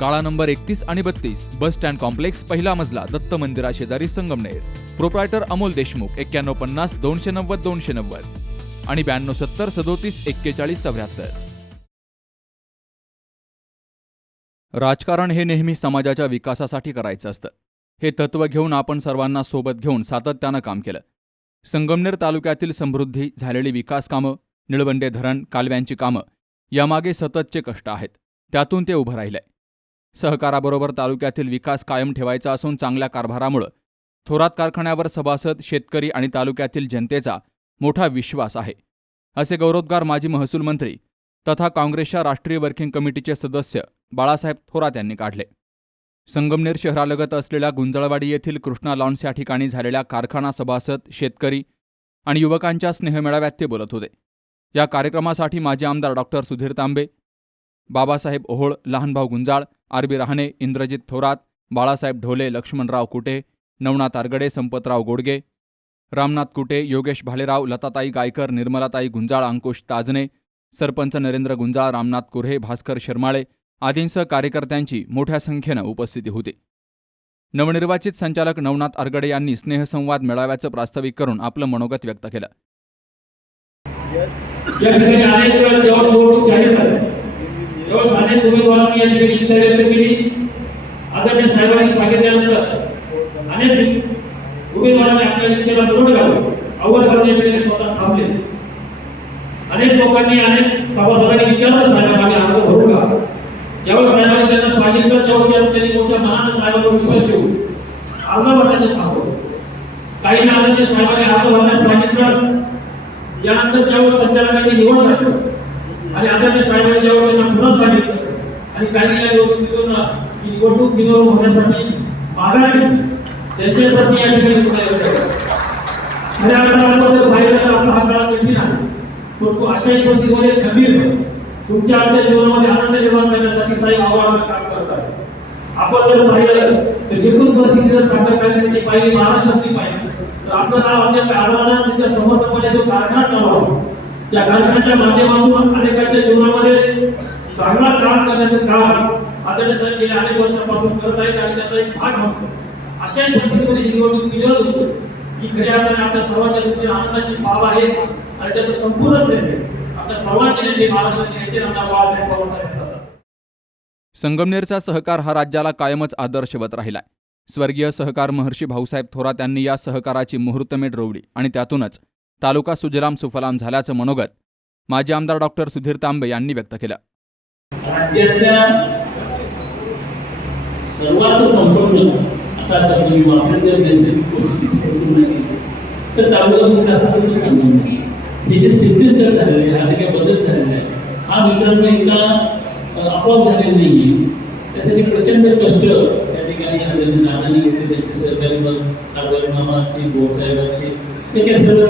काळा नंबर एकतीस आणि बत्तीस बस स्टँड कॉम्प्लेक्स पहिला मजला दत्त मंदिरा शेजारी संगमनेर. प्रोप्रायटर अमोल देशमुख एक्क्याण्णव पन्नास दोनशे नव्वद दोनशे नव्वद. आणि ब्याण्णव सत्तर सदोतीस एक्केचाळीस चौऱ्याहत्तर. राजकारण हे नेहमी समाजाच्या विकासासाठी करायचं असतं. हे तत्व घेऊन आपण सर्वांना सोबत घेऊन सातत्यानं काम केलं. संगमनेर तालुक्यातील समृद्धी झालेली विकास कामं निळवंडे धरण कालव्यांची कामं यामागे सततचे कष्ट आहेत. त्यातून ते उभं राहिलंय. सहकाराबरोबर तालुक्यातील विकास कायम ठेवायचा असून चांगल्या कारभारामुळं थोरात कारखान्यावर सभासद शेतकरी आणि तालुक्यातील जनतेचा मोठा विश्वास आहे. असे गौरवोद्गार माजी महसूल मंत्री तथा काँग्रेसच्या राष्ट्रीय वर्किंग कमिटीचे सदस्य बाळासाहेब थोरात यांनी काढले. संगमनेर शहरालगत असलेल्या गुंजळवाडी येथील कृष्णा लॉन्स या ठिकाणी झालेल्या कारखाना सभासद शेतकरी आणि युवकांच्या स्नेहमेळाव्यात ते बोलत होते. या कार्यक्रमासाठी माजी आमदार doctor Sudhir Tambe Babasaheb Ohol Lahanbhau Gunjal R B Rahane Indrajit Thorat Balasaheb Dhole Laxmanrao Kute Navnath Argade Sampatrao Godge Ramnath Kute Yogesh Bhalerao Latatai Gaykar Nirmalatai Gunjal Ankush Tajne sarpanch Narendra Gunjal Ramnath Kurhe Bhaskar Sharmale आदींसह कार्यकर्त्यांची मोठ्या संख्येनं उपस्थिती होती. नवनिर्वाचित संचालक नवनाथ आरगडे यांनी स्नेहसंवाद मेळाव्याचं प्रास्ताविक करून आपलं मनोगत व्यक्त केलं. तेव्हा अनेक उमेदवारांनी या ठिकाणी इच्छा व्यक्त केली. आदरणीय साहेबांनी सांगितल्यानंतर अनेक उमेदवारांनी आपल्या इच्छेला विरोध घालून आव्हान घालून या ठिकाणी स्वतः थांबले. अनेक लोकांनी अनेक सभासदांनी विचारलं साहेब आम्ही अर्ज भरू का? ज्यावेळेस साहेबांनी त्यांना सांगितलं तेव्हा त्यांनी मोठ्या मनानं साहेबांवर विश्वास ठेवून अर्ज भरण्याचं थांबवलं काही आदरणीय साहेबांनी अर्ज भरण्यास सांगितलं. यानंतर त्यावेळेस संचालकाची निवड झाली. आणि आदरणीय साहेबांनी जेव्हा त्यांना पुन्हा सांगितलं आणि काही या निवडणुकीतून ही निवडणूक बिनविरोध होण्यासाठी माघार घेतली त्यांच्या प्रती या ठिकाणी तुला खऱ्या अर्थामध्ये पाहिलं तर आपला हा काळ कठीण आहे. परंतु अशाही परिस्थितीमध्ये खबीर तुमच्या आमच्या जीवनामध्ये आनंद निर्माण करण्यासाठी साहेब आव्हान काम करतात आपण जर पाहिलं तर एकूण परिस्थिती जर साखर कारखान्याची पाहिली महाराष्ट्रातली पाहिली तर आपलं नाव आपल्या आढळणार तिथल्या समर्थपणे जो कारखाना चालू आहे त्या कार्यक्रमाच्या माध्यमातून अनेकांच्या जीवनामध्ये चांगला काम करण्याचं काम आदरणीय साहेब गेल्या अनेक वर्षापासून करत आहेत आणि त्याचा एक भाग म्हणतो अशा परिस्थितीमध्ये ही निवडणूक विरोध होती. ही खऱ्या अर्थाने आपल्या सर्वांच्या दृष्टीने आनंदाची बाब आहे आणि त्याचं संपूर्ण आहे. आपल्या सर्वांचे नेते महाराष्ट्राचे नेते आमदार बाळासाहेब पवारसाहेब संगमनेरचा सहकार हा राज्याला कायमच आदर्शवत राहिलाय. स्वर्गीय सहकार महर्षी भाऊसाहेब थोरात यांनी या सहकाराची मुहूर्तमेढ रोवली आणि त्यातूनच तालुका सुजलाम सुफलाम झाल्याचं मनोगत माजी आमदार डॉक्टर सुधीर तांबे यांनी व्यक्त केलं. राज्यातल्या सर्वात संपन्न असा शब्द मी वापरत जर नैसर्गिक गोष्टीची केली तर तालुका विकास संबंध हे जे स्थित्यंतर झालेले आहे, हा जे काही बदल झालेला आहे हा मित्रांनो एका आपोआप झालेला नाही त्यासाठी प्रचंड कष्ट त्या ठिकाणी आदरणीय नादानी घेतले त्यांचे सहकारी मग कारभारी मामा असतील गोसाहेब असतील ते सर्व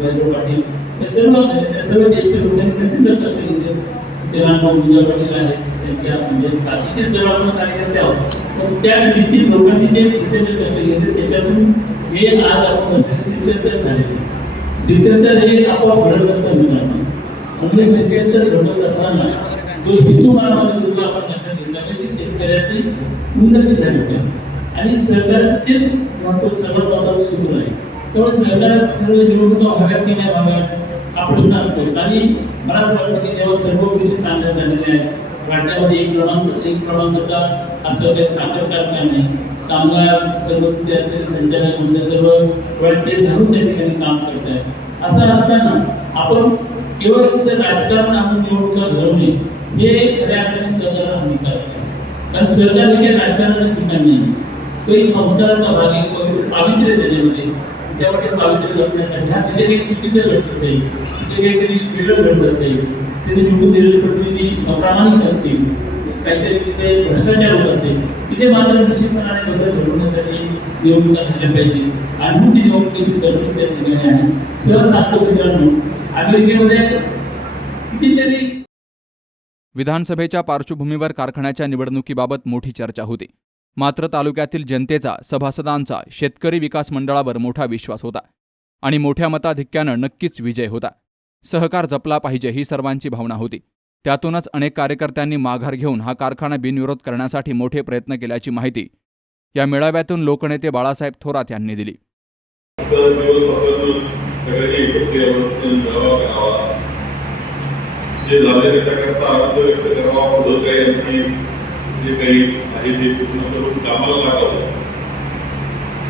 वैभव पाटील हे सर्व सर्व ज्येष्ठ लोकांनी प्रचंड कष्ट घेतले ते रामभाऊ पाटील आहेत त्यांच्या म्हणजे बाकीचे सर्व आपण कार्यकर्ते आहोत. पण त्या पिढीतील लोकांनी जे प्रचंड कष्ट घेतले त्याच्यातून हे आज आपण म्हणतो झालेले हे आपोआप घडत असताना मित्रांनो म्हणजे स्थित्यंतर घडत असताना जो हेतू मनामध्ये आपण लक्षात घेतला पाहिजे. शेतकऱ्याची उन्नती झाली पाहिजे. आणि सरकार तेच महत्त्व सर्वात महत्वाचं सूत्र आहे. त्यामुळे सरकार निवडणुका व्हाव्यात की नाही व्हाव्यात हा प्रश्न असतोच. आणि मला असं वाटतं की जेव्हा सर्व गोष्टी चांगल्या झालेल्या आहेत राज्यामध्ये एक क्रमांक एक क्रमांकाचा असं काही साखर कारखाने कामगार सर्व तिथे असलेले संचालक म्हणजे सर्व डोळ्यात धरून त्या ठिकाणी काम करत आहेत. असं असताना आपण केवळ इथे राजकारण आणून निवडणुका घडवणे हे खऱ्या अर्थाने सरकारला हानिकारक आहे. कारण सरकार हे काही राजकारणाचं ठिकाण नाही. काही संस्काराचा भाग आहे पवित्र पावित्र्य त्याच्यामध्ये त्यामध्ये पावित्र्य जपण्यासाठी हा तिथे काही चुकीचं घडत असेल तिथे काहीतरी वेगळं घडत असेल तिथे निवडून दिलेले प्रतिनिधी अप्रामाणिक असतील काहीतरी तिथे भ्रष्टाचार होत असेल तिथे मात्र निश्चितपणाने बदल घडवण्यासाठी निवडणुका झाल्या पाहिजे आणि म्हणून ती निवडणुकीची तरतूद त्या ठिकाणी सहज सांगतो मित्रांनो अमेरिकेमध्ये कितीतरी विधानसभेच्या पार्श्वभूमीवर कारखान्याच्या निवडणुकीबाबत मोठी चर्चा होती. मात्र तालुक्यातील जनतेचा सभासदांचा शेतकरी विकास मंडळावर मोठा विश्वास होता आणि मोठ्या मताधिक्यानं नक्कीच विजय होता. सहकार जपला पाहिजे ही सर्वांची भावना होती. त्यातूनच अनेक कार्यकर्त्यांनी माघार घेऊन हा कारखाना बिनविरोध करण्यासाठी मोठे प्रयत्न केल्याची माहिती या मेळाव्यातून लोकनेते बाळासाहेब थोरात यांनी दिली. जे जे काही आहे ते पूर्ण करून कामाला लागावं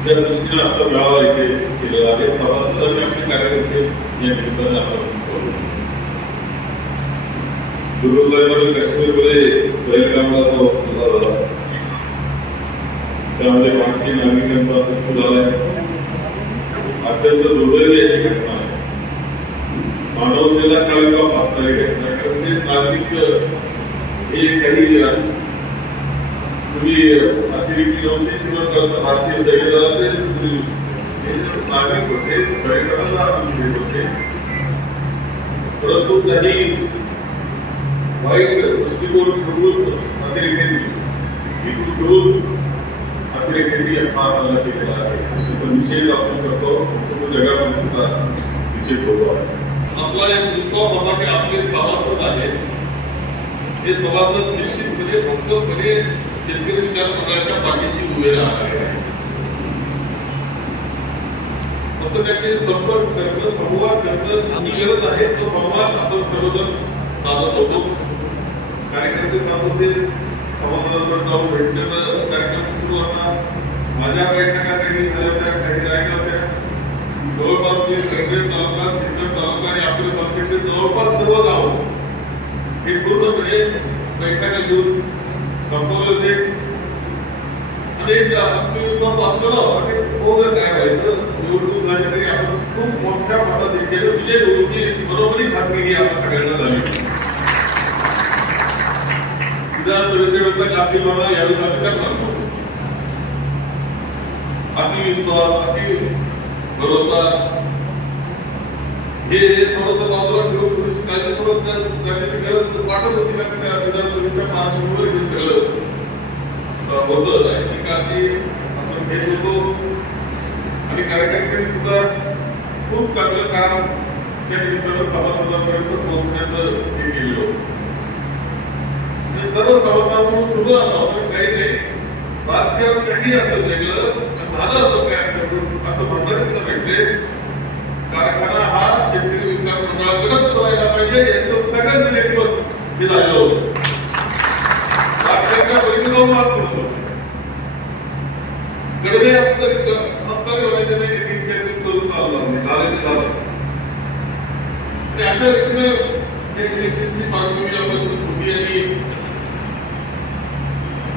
त्या दृष्टीने आमचा मेळावा इथे केलेला आहे. सभासदांनी आपले कार्यकर्ते या निमित्ताने आपण करू. दुर्दैवाने काश्मीरमध्ये पहिलगामला जो हल्ला झाला त्यामध्ये भारतीय नागरिकांचा मृत्यू झाला आहे. अत्यंत दुर्दैवी अशी घटना आहे. मानवतेला काळीमा फासणारी घटना आहे. कारण ते नागरिक हे काही तुम्ही अतिरेकी नव्हते किंवा भारतीय सैन्य दलाचे नागरिक होते पर्यटनाला भेट होते. परंतु त्यांनी वाईट दृष्टिकोन ठेवून अतिरेक्यांनी इकडून ठेवून अतिरेक्यांनी अपमान केलेला आहे. त्याचा निषेध आपण करतो. संपूर्ण जगामध्ये सुद्धा निषेध होतो. आपला एक विश्वास होता की आपले सभासद आहेत. हे सभासद निश्चितपणे भक्कमपणे शेतकरी विकास मंडळाच्या पाठीशी उभे राहणार फक्त त्याचे संपर्क करणं संवाद करणं आणि गरज आहे तो संवाद आपण सर्वजण साधत होतो. कार्यकर्ते सांगतो ते सभासदांवर जाऊन भेटण्याचा कार्यक्रम सुरू होता. माझ्या बैठका काही झाल्या होत्या काही राहिल्या होत्या. जवळपास मी संग्रेड तालुका सिंगर तालुका आणि आपल्या मार्केट जवळपास सर्व गाव हे पूर्णपणे बैठका घेऊन संपवले होते. आणि एक आत्मविश्वास आपल्याला होता की होतं काय व्हायचं निवडणूक झाली तरी आपण खूप मोठ्या मतात मताधिक्याने विजय होऊची बरोबरी खात्री ही आपल्या सगळ्यांना झाली. विधानसभेच्या वेळचा गाफीलपणा यावेळी आम्ही करणार नव्हतो अतिविश्वास अति भरोसा. हे थोडस बाजूला ठेवून थोडीशी काळजी करून जाण्याची गरज वाटत होती का त्या विधानसभेच्या पार्श्वभूमीवर हे सगळं अं, होतं. आणि ती काळजी आपण भेट होतो आणि कार्यकर्त्यांनी सुद्धा खूप चांगलं काम त्या निमित्तानं सभासदांपर्यंत पोहोचण्याचं हे केलेलं होतं. आणि सर्व सभासदांकडून सुरू असावं काही नाही. राजकारण काही असं वेगळं झालं असं काय असं म्हणणारे सुद्धा भेटले. कारखाना हा शेतकरी मंडळाकडेच पाहिजे याचं सगळ्यांचं एकमत हे झालेलं होतं. जाऊन वाद नसतो असं तरी नाही की त्यांची करून चालणार नाही म्हणजे झालं ते झालं. आणि अशा रीतीने इलेक्शनची पार्श्वभूमी आपण होती आणि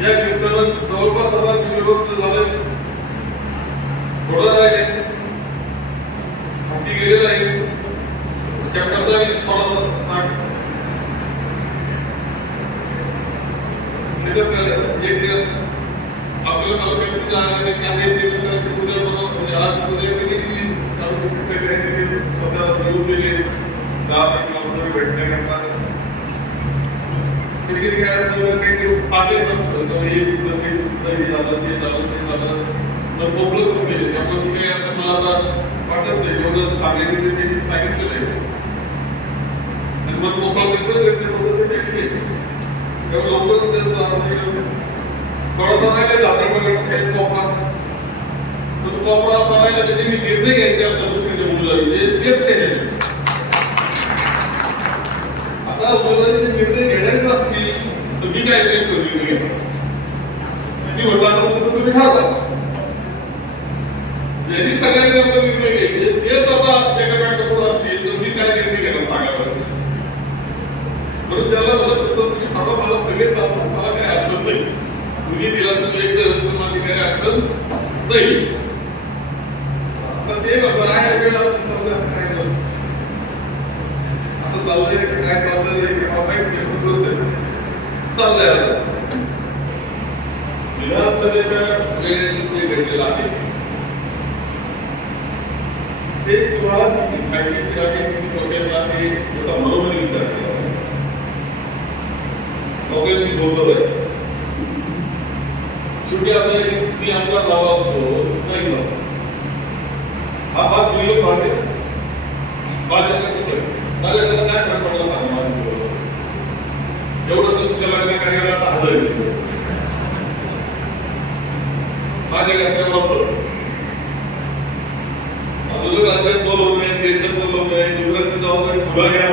या जवळपास आता विरोध झालं. थोडं राहिले. हाती गेलेलं आहे. चॅप्टरचा थोडा भाग. त्याच्यात उद्या म्हणजे आज कधी दिली स्वतः दिले दहा माणसं भेटण्याकरता कधी कधी काय असतं काही साधेच असतं तर हे कुठलं कुठलं हे झालं ते झालं ते झालं तर मोकळं करून गेले त्यामुळे कुठे असं मला आता वाटत नाही जेवढं सांगायचं ते सांगितलेलं आहे मग मोकळं करतो त्याच्यासोबत त्यांनी घेतलं. त्यामुळे लवकरच त्याचं थोडासा नाही काय झालं पण काही कोपरा तर तो कोपरा असा नाही त्याने मी निर्णय घ्यायचे असतात दुसरीच्या उमेदवारीचे तेच केले आता उमेदवारीचे निर्णय घेणारेच असतील तर मी काय त्यांचा निर्णय मी म्हटलं आता तुम्ही ठरवा. ज्यांनी सगळ्यांनी आपला निर्णय घ्यायचे तेच आता जगाच्या पुढे असतील तर मी काय निर्णय घेणार सांगा बरं म्हणून त्याला म्हणत तुमचं तुम्ही ठरवा मला सगळे चालतात मला काय अडचण नाही. तुम्ही दिला तुम्ही एक जण तर माझी काही अडचण नाही. आता ते म्हणतात आहे वेळा समजा काय करू? असं चाललंय का काय चाललंय किंवा केव्हा नाही चाललंय आता. विधानसभेच्या वेळेत जे घडलेलं आहे ते तुम्हाला किती फायदेशीर आहे किती टोक्यात आहे त्याचा बरोबर विचार केला पाहिजे. लोकांशी बोलतो आहे शेवटी असं आहे की मी आमचा झाला असतो नाही झाला हा भाग तुम्ही पाहिजे माझ्याकडे काय फरक पडला सांगा एवढं तर काय केलं आता आहे. माझ्या घरच्या बरोबर अजून राज्यात बोलवत देशात घ्या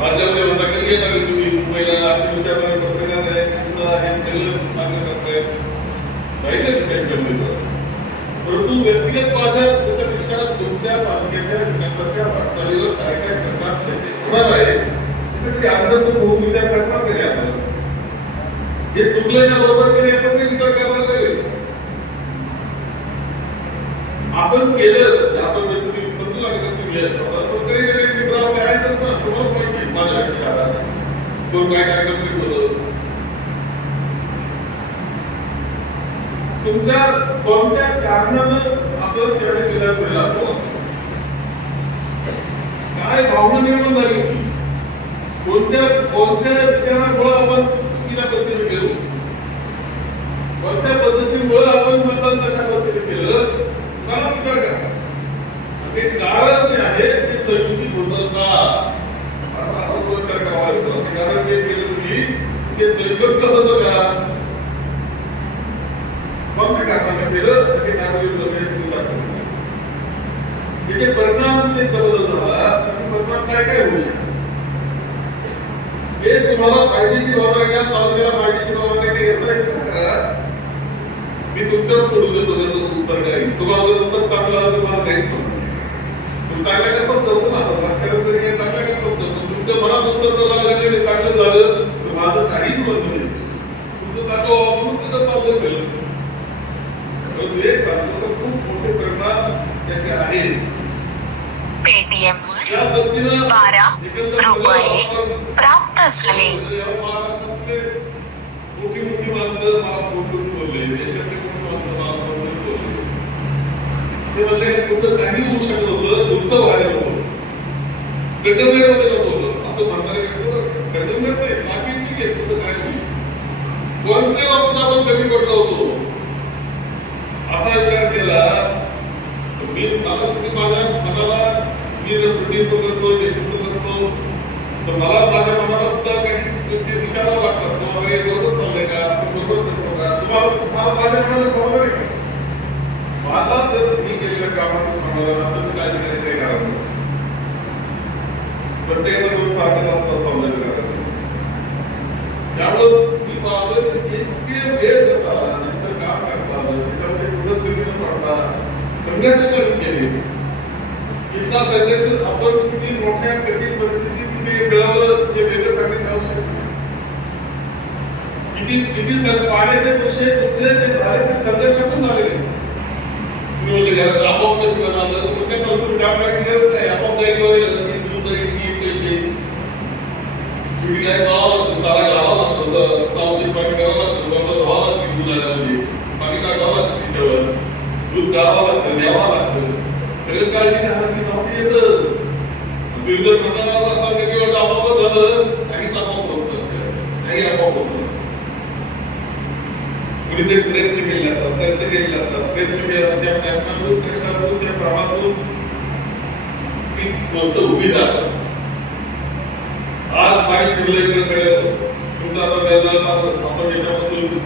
राज्यामध्ये म्हणता कधी येणार अशी विचारणारे पत्रकार आहे. पुन्हा हे सगळं मान्य करताय. पाहिजे त्यांच्यामध्ये परंतु व्यक्तिगत माझ्या त्याच्यापेक्षा तुमच्या तालुक्याच्या विकासाच्या वाटचालीवर काय काय करणार त्याचे होणार आहे? त्याचा कधी अंदाज खूप विचार करणार तरी आपण. हे चुकलं ना बरोबर तरी याचा तरी विचार करणार तरी. आपण केलं आपण व्यक्ती समजू लागत तुम्ही पण काही ना काही मित्र आपले आहेतच ना तुम्हाला माहिती आहे माझ्यापेक्षा आता कोण काय काय कंप्लीट होत तुमच्या कोणत्या कारणानं आपण त्याकडे विचार झालेला असतो? काय भावना निर्माण झाली होती? कोणत्या कोणत्या विचारामुळे आपण चुकीच्या पद्धतीने गेलो कोणत्या पद्धतीमुळे आपण मतदान तशा पद्धतीने केलं मला विचार करा ते कारण जे आहे ते संयुक्ती होतं का असं असा तो विचार करावा लागतो ते कारण जे केलं ते संयुक्त होतं का? कोणत्या कारणाने केलं तर ते कारण विरोधात आहे ते परिणाम ते बदल झाला त्याचे परिणाम काय काय होऊ शकतो हे तुम्हाला फायदेशीर होणार का तालुक्याला फायदेशीर होणार का याचा विचार करा. मी तुमच्यावर सोडून देतो त्याचं उत्तर काय? तुम्हाला जर उत्तर चांगलं आलं तर मला काहीच पण चांगल्या करताच जातो ना आपण राजकारण तरी काय चांगल्या करताच जातो तुमच्या मनात उत्तर ते चांगलं झालं. तर माझं काहीच म्हणणं नाही. तुमचं चांगलं वापरून तुझं चांगलं असेल तर खूप मोठे परिणाम त्याचे आहेत. पेटीएम या पद्धतीनं बारा एकंदर रुपये सगळं आपण प्राप्त झाले. या महाराष्ट्रातले मोठी मोठी माणसं मला फोन करून बोलले देशातले मोठी माणसं मला बोलले ते म्हणले तुमचं काही होऊ शकत होतं तुमचं व्हायला नको संगमनेरमध्ये नको होतं असं म्हणणारे संगमनेर नाही बाकी ठीक आहे तुझं काय होईल प्रत्येक बाबतीत आपण कमी पडलो होतो. असा विचार केला. मी मला शेवटी माझ्या मनाला मी जर प्रतिनिधित्व करतो नेतृत्व करतो तर मला माझ्या मनाला सुद्धा काही गोष्टी विचारावं लागतात. तो वगैरे बरोबर चाललंय का? बरोबर करतो का? तुम्हाला माझ्या मनाला समाधान आहे का? माझा जर मी केलेल्या कामाचं समाधान असेल तर काय करायचं? काही कारण नसतं. प्रत्येकाला दोन सारखेच असतात समजायचं कारण त्यामुळं मी पाहतो इतके वेळ देतात इतकं काम करतात त्याच्यामध्ये कुठं कमी न पडता संघर्ष करून केले इतका संघर्ष आपण किती मोठ्या कठीण परिस्थितीत तिथे मिळवलं हे वेगळं सांगण्याची आवश्यक किती किती सं- पाण्याचे विषय कुठले ते झाले ते संघर्षातून झालेले तुम्ही म्हणले घरात आपोआप नसेल बनवलं तर कशाला तुम्ही काम करायची गरज नाही? आपोआप काही गरज नाही दूध जाईल तीन पैसे तुम्ही काय करावं लागतं चारा घालावं लागतं पाणी करावं लागतं बरोबर धुवावं लागतं उन्हाळ्यामध्ये पाणी टाकावं लागतं तिच्यावर दूध काढावं लागतं न्यावं लागतं सगळं काळजी घ्यायला की नव्हती येतं तुम्ही जर म्हणाला असाल केवळ आपोआपच झालं काहीच आपोआप होत नसतं काही आपोआप होत नसतं कुणीतरी प्रयत्न केले असतात कष्ट असतात प्रयत्न त्या प्रयत्नातून त्या श्रमातून ती गोष्ट उभी राहत असते. आज पाणी तुला इकडे सगळं. आता व्याजाला आपण त्याच्यापासून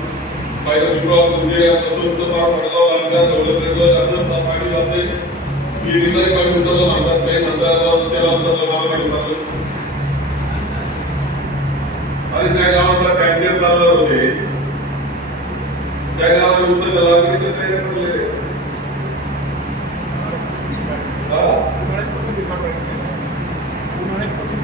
पहिलं विभाग उंदिऱ्यापासून तर पार असं पाणी जाते. पाणी उतरलं म्हणतात ते म्हणतात त्याला उतरलं मला नाही उतरलं. आणि त्या गावाला टँकर चालवत होते. त्या गावाला ऊस जलावरीच्या तयारी चाललेले झाले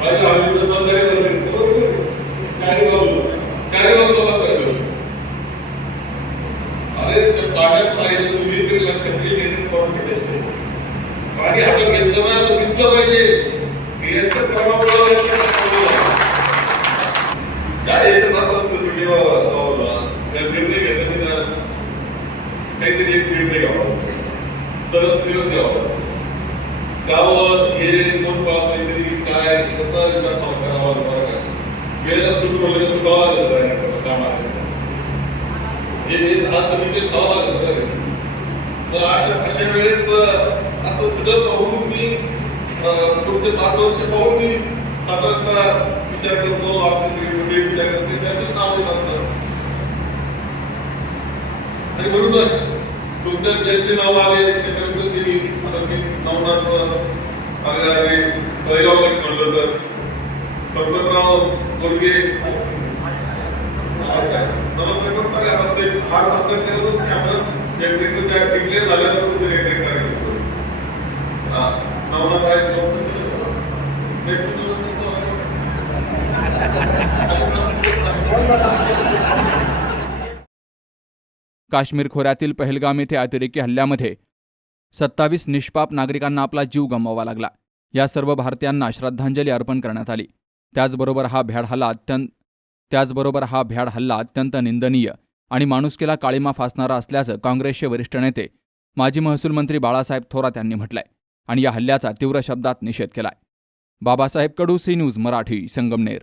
बंधारे बनले बरोबर चाळीगाव चाळीगाव बंधारे बनले अरे त्या पाण्यात पाहिजे तुम्ही तरी लक्षात येईल याच्यात कॉन्फिडन्स पाणी दिसलं पाहिजे यांचं काय याच्यात असं तुम्ही निर्णय घेताना काहीतरी एक निर्णय घ्यावा. सरस निर्णय घ्यावा त्यावर हे दोन पाच काय याचा विचार मला करावा बरं काय गेल्या सुरू केलं सुद्धा लागलं कामाला हे आता मी ते खावा लागत तर अशा अशा वेळेस असं सगळं पाहून मी अं, पुढचे पाच वर्ष पाहून मी साधारणतः विचार करतो आमची सगळी मंडळी विचार करते त्याचं नाव येत असतं. आणि बरोबर तुमच्या ज्यांचे नाव आले त्याच्यानंतर त्यांनी नवनाथ आगळागे तळेगाव म्हणलं तर. संपतराव गोडगे. नमस्कार हा नाही आपण. त्या डिक्लेअर झाल्यावर कुठे कार्यक्रम नवनाथ काश्मीर खोऱ्यातील पहलगाम येथे अतिरेकी हल्ल्यामध्ये सत्तावीस निष्पाप नागरिकांना आपला जीव गमवावा लागला. या सर्व भारतीयांना श्रद्धांजली अर्पण करण्यात आली. त्याचबरोबर हा भ्याड हल्ला अत्यंत त्याचबरोबर हा भ्याड हल्ला अत्यंत निंदनीय आणि माणुसकीला काळीमा फासणारा असल्याचं काँग्रेसचे वरिष्ठ नेते माजी महसूल मंत्री बाळासाहेब थोरात यांनी म्हटलंय आणि या हल्ल्याचा तीव्र शब्दात निषेध केलाय. Babasaheb Kadu C news Marathi Sangamner.